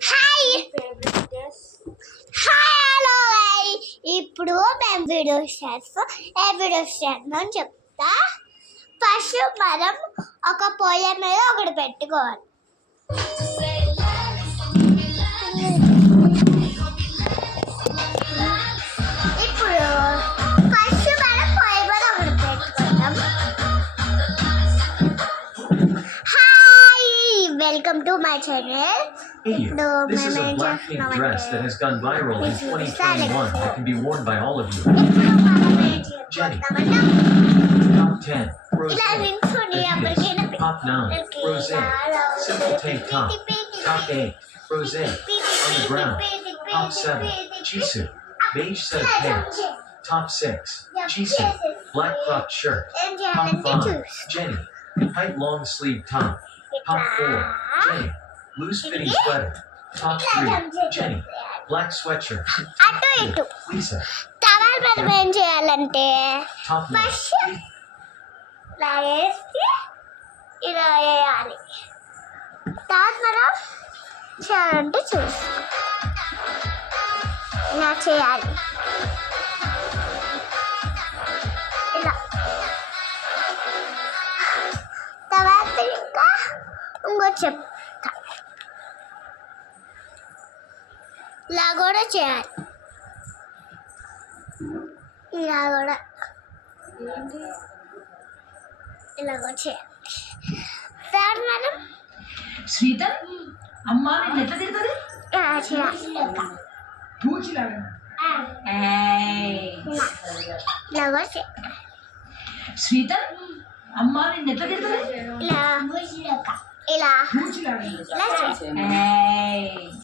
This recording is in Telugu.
హాయ్ హలో ఇప్పుడు మేము వీడియోస్ చేస్తాం. ఏ వీడియోస్ చేద్దాం చెప్తా. ఫస్ట్ మనం ఒక పొయ్యి మీద ఒకటి పెట్టుకోవాలి. ఇప్పుడు ఫస్ట్ మనం పొయ్యి మీద ఒకటి పెట్టుకుంటాం. Welcome to my channel. This is a Blackpink dress that has gone viral in 2021 that can be worn by all of you. Jennie. Top 10. Rose. Top 9. Rose. Simple tank top. Top 8. Rose. Underground. Top 7. Jisoo. Beige set of pants. Top 6. Jisoo. Black cropped shirt. Top 5. Jennie. Tight long sleeve top. Top 4, Jennie. Loose fitting sweater. Top 3, Jennie. Black sweatshirt. Lisa. Towel మనం ఏం చేయాలంటే Top 9. ఫస్ట్ ఇలా వేసి ఇలా వేయాలి. తర్వాత మనం చేయాలంటే చూసి ఇలా చేయాలి. ఇలా తర్వాత ఇంకా ఇంకో చెప్తా. ఇలా కూడా చేయాలి. ఇలా కూడా చేయాలి. తర్వాత మనం శ్రీత అమ్మ నేను ఎట్లా తిడుతుంది ఇలా చేయాలి. ఇలా కూడా చేయాలి. శ్రీత అమ్మ నేను ఎట్లా తిడుతుంది ఇలా ఇలా ఇలా చేయాలి.